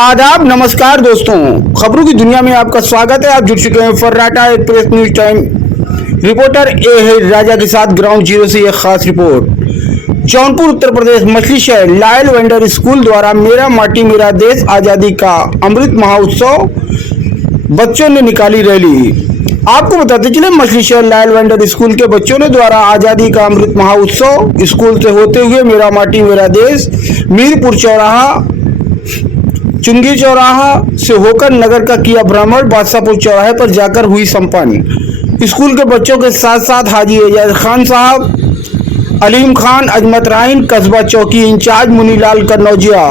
आदाब, नमस्कार दोस्तों, खबरों की दुनिया में आपका स्वागत है। आप जुड़ चुके हैं फर्राटा एक्सप्रेस न्यूज टाइम। रिपोर्टर ए है राजा के साथ ग्राउंड जीरो से एक खास रिपोर्ट। जौनपुर उत्तर प्रदेश मछली शहर लायल वेंडर स्कूल द्वारा मेरा माटी मेरा देश आज़ादी का अमृत महोत्सव बच्चों ने निकाली रैली। आपको बताते चले, मछली शहर लायल वेंडर स्कूल के बच्चों ने द्वारा आज़ादी का अमृत महोत्सव स्कूल से होते हुए मेरा माटी मेरा देश मीरपुर चौराहा, चुंगी चौराहा से होकर नगर का किया भ्रमण। बादशाहपुर चौराहे पर जाकर हुई संपन्न। स्कूल के बच्चों के साथ साथ हाजी एजाज खान साहब, अलीम खान, अजमत राइन, कस्बा चौकी इंचार्ज मुनीलाल कन्नौजिया,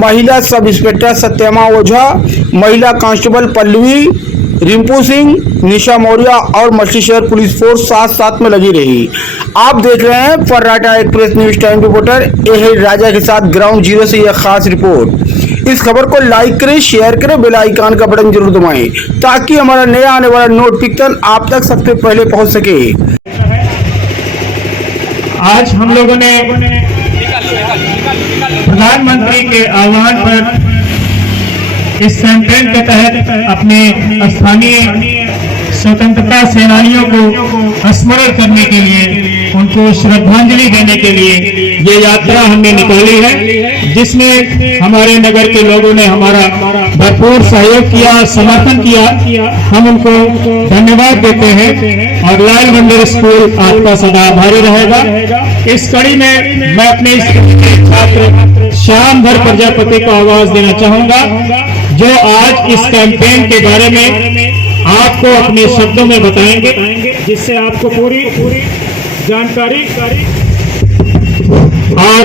महिला सब इंस्पेक्टर सत्यमा ओझा, महिला कांस्टेबल पल्लवी, रिंपू सिंह, निशा मौर्य और मछली शहर पुलिस फोर्स साथ साथ में लगी रही। आप देख रहे हैं फर्राटा एक्सप्रेस न्यूज टाइम। रिपोर्टर ए है राजा के साथ ग्राउंड जीरो से यह खास रिपोर्ट। इस खबर को लाइक करें, शेयर करें, बेल आइकन का बटन जरूर दबाएं ताकि हमारा नया आने वाला नोटिफिकेशन आप तक सबसे पहले पहुंच सके। आज हम लोगों ने प्रधानमंत्री के आह्वान पर इस कैंपेन के तहत अपने स्थानीय स्वतंत्रता सेनानियों को स्मरण करने के लिए, उनको श्रद्धांजलि देने के लिए ये यात्रा हमने निकाली है, जिसमें हमारे नगर के लोगों ने हमारा भरपूर सहयोग किया, समर्थन किया। हम उनको धन्यवाद देते हैं और लायल वेंडर स्कूल आपका सदा आभारी रहेगा। इस कड़ी में मैं अपने छात्र श्यामधर प्रजापति को आवाज देना चाहूंगा, जो आज इस कैंपेन के बारे में आपको अपने शब्दों में बताएंगे, जिससे आपको पूरी जानकारी और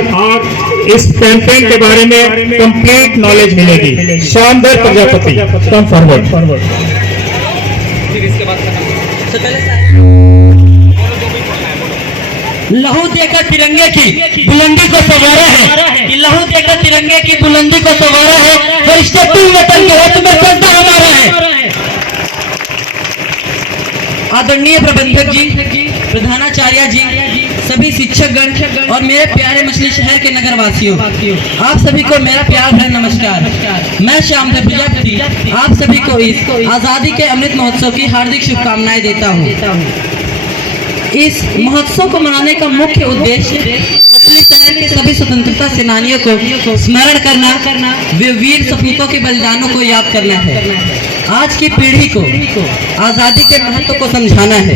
इस कैंपेन के बारे में कंप्लीट नॉलेज मिलेगी। Shyamdhar Prajapati, come forward. लहू देकर तिरंगे की बुलंदी को संवारा है, कि लहू देकर तिरंगे की बुलंदी को संवारा है, फरिश्ते तुम वतन के हित में सजदा हमारा है। आदरणीय प्रबंधक जी, प्रधानाचार्य जी, सभी शिक्षकगण और मेरे प्यारे मछली शहर के नगर वासियों, आप सभी को मेरा प्यार भरा नमस्कार। मैं श्यामधर प्रजापति आप सभी को इस आज़ादी के अमृत महोत्सव की हार्दिक शुभकामनाएं देता हूँ। इस महोत्सव को मनाने का मुख्य उद्देश्य मछली शहर के सभी स्वतंत्रता सेनानियों को स्मरण करना, वे वीर सपूतों के बलिदानों को याद करना है। आज की पीढ़ी को आज़ादी के महत्व को समझाना है।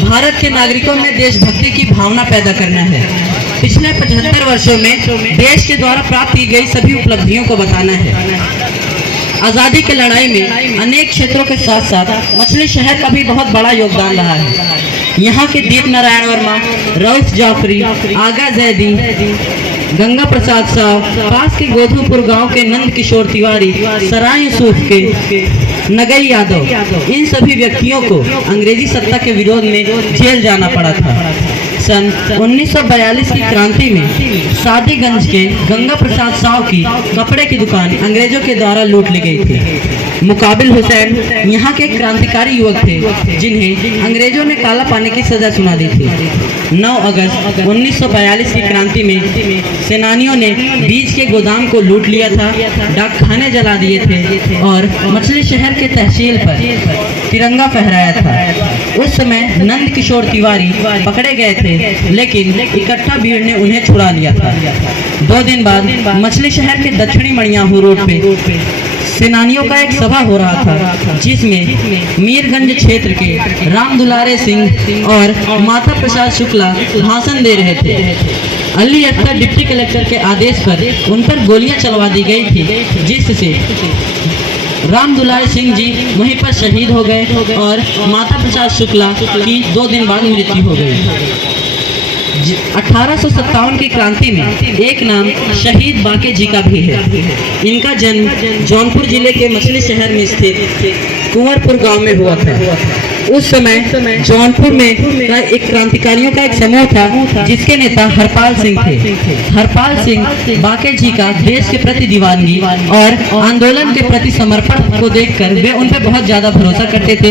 भारत के नागरिकों में देशभक्ति की भावना पैदा करना है। पिछले 75 वर्षों में देश के द्वारा प्राप्त की गई सभी उपलब्धियों को बताना है। आज़ादी की लड़ाई में अनेक क्षेत्रों के साथ साथ मछली शहर का भी बहुत बड़ा योगदान रहा है। यहाँ के दीप नारायण वर्मा, रऊफ जाफरी, आगा जैदी, गंगा प्रसाद साहब, पास के गोधुमपुर गांव के नंद किशोर तिवारी, सराय यूसुफ के नगई यादव, इन सभी व्यक्तियों को अंग्रेजी सत्ता के विरोध में जेल जाना पड़ा था। सन 1942 की क्रांति में सादीगंज के गंगा प्रसाद साहब की कपड़े की दुकान अंग्रेजों के द्वारा लूट ली गई थी। मुकाबिल हुसैन यहाँ के क्रांतिकारी युवक थे, जिन्हें अंग्रेजों ने काला पानी की सजा सुना दी थी। 9 अगस्त 1942 की क्रांति में सेनानियों ने बीज के गोदाम को लूट लिया था, डाकखाने जला दिए थे और मछली शहर के तहसील पर तिरंगा फहराया था। उस समय नंद किशोर तिवारी पकड़े गए थे, लेकिन इकट्ठा भीड़ ने उन्हें छुड़ा लिया था। 2 दिन बाद मछली शहर के दक्षिणी मणियाहू रोड पे सेनानियों का एक सभा हो रहा था, जिसमें मीरगंज क्षेत्र के राम दुलारे सिंह और माता प्रसाद शुक्ला भाषण दे रहे थे। अली अख्तर डिप्टी कलेक्टर के आदेश पर उन पर गोलियां चलवा दी गई थी, जिससे राम दुलारे सिंह जी वहीं पर शहीद हो गए और माता प्रसाद शुक्ला की 2 दिन बाद मृत्यु हो गई। 1857 की क्रांति में एक नाम शहीद बाके जी का भी है। इनका जन्म जौनपुर जिले के मछली शहर में स्थित कुंवरपुर गांव में हुआ था। उस समय जौनपुर में एक क्रांतिकारियों का एक समूह था, जिसके नेता हरपाल सिंह थे। हरपाल सिंह बाके जी का देश के प्रति दीवानगी और आंदोलन के प्रति समर्पण को देखकर वे उन पर बहुत ज्यादा भरोसा करते थे।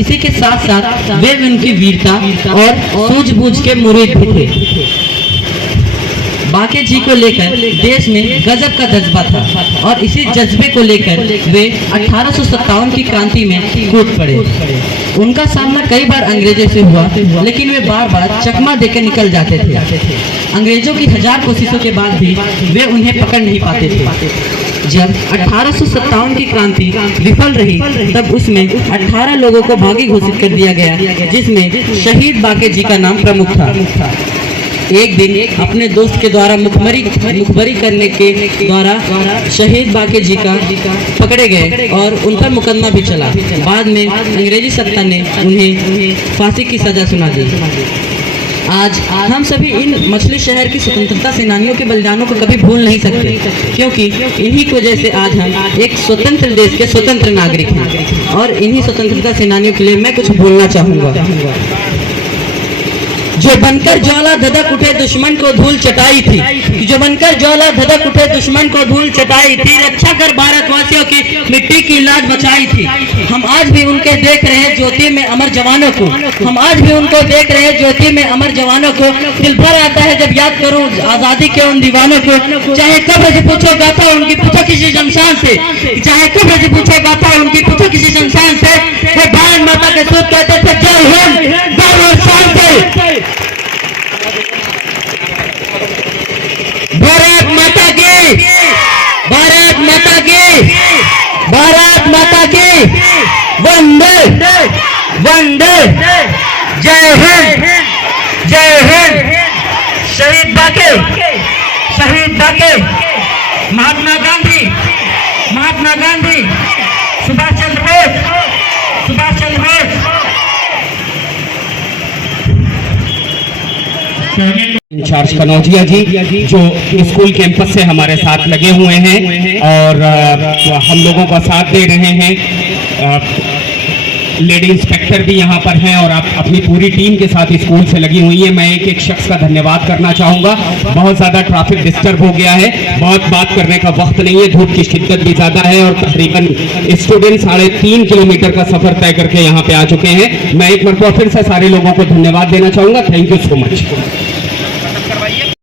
इसी के साथ साथ वे उनकी वीरता और सूझबूझ के मुरीद भी थे। बाके जी को लेकर देश में गजब का जज्बा था और इसी जज्बे को लेकर वे 1857 की क्रांति में कूद पड़े। उनका सामना कई बार अंग्रेजों से हुआ, लेकिन वे बार बार चकमा देकर निकल जाते थे। अंग्रेजों की 1000 कोशिशों के बाद भी वे उन्हें पकड़ नहीं पाते थे। जब 1857 की क्रांति विफल रही, तब उसमें 18 लोगों को बागी घोषित कर दिया गया, जिसमें शहीद बाके जी का नाम प्रमुख था। एक दिन अपने दोस्त के द्वारा मुखबरी करने के द्वारा शहीद बाके जी का पकड़े गए और उन पर मुकदमा भी चला। बाद में अंग्रेजी सत्ता ने उन्हें फांसी की सजा सुना दी। आज हम सभी इन मछली शहर की स्वतंत्रता सेनानियों के बलिदानों को कभी भूल नहीं सकते, क्योंकि इन्हीं की वजह से आज हम एक स्वतंत्र देश के स्वतंत्र नागरिक हैं। और इन्हीं स्वतंत्रता सेनानियों के लिए मैं कुछ बोलना चाहूँगा। जो बनकर ज्वाला धधक उठे दुश्मन को धूल चटाई थी, जो बनकर ज्वाला धधक उठे दुश्मन को धूल चटाई थी, रक्षा कर भारतवासियों की मिट्टी की लाज बचाई थी। हम आज भी उनके देख रहे हैं ज्योति में अमर जवानों को, हम आज भी उनको देख रहे हैं ज्योति में अमर जवानों को। दिल भर आता है जब याद करूं आजादी के उन दीवानों को। चाहे कब्र से पूछो गाथा उनकी, पूछो किसी शमशान से, चाहे कब्र से पूछो गाथा उनकी, पूछो किसी शमशान से। वो भारत माता के सूत कहते थे जय हिंद, गौरव शांति। भारत माता की, भारत माता की, भारत माता की वंदे वंदे, जय हिंद, जय हिंद। शहीद बाके, शहीद बाके, महात्मा गांधी, महात्मा गांधी, सुभाष चंद्र बोस, सुभाष चंद्र बोस। इंचार्ज कनौजिया जी जो स्कूल कैंपस से हमारे साथ लगे हुए हैं और हम लोगों का साथ दे रहे हैं। लेडी इंस्पेक्टर भी यहाँ पर हैं और आप अपनी पूरी टीम के साथ स्कूल से लगी हुई है। मैं एक एक शख्स का धन्यवाद करना चाहूँगा। बहुत ज़्यादा ट्रैफिक डिस्टर्ब हो गया है, बहुत बात करने का वक्त नहीं है, धूप की शिद्दत भी ज़्यादा है और तकरीबन स्टूडेंट 3.5 किलोमीटर का सफ़र तय करके यहाँ पे आ चुके हैं। मैं एक मरतबा फिर से सारे लोगों को धन्यवाद देना चाहूँगा। Thank you so much.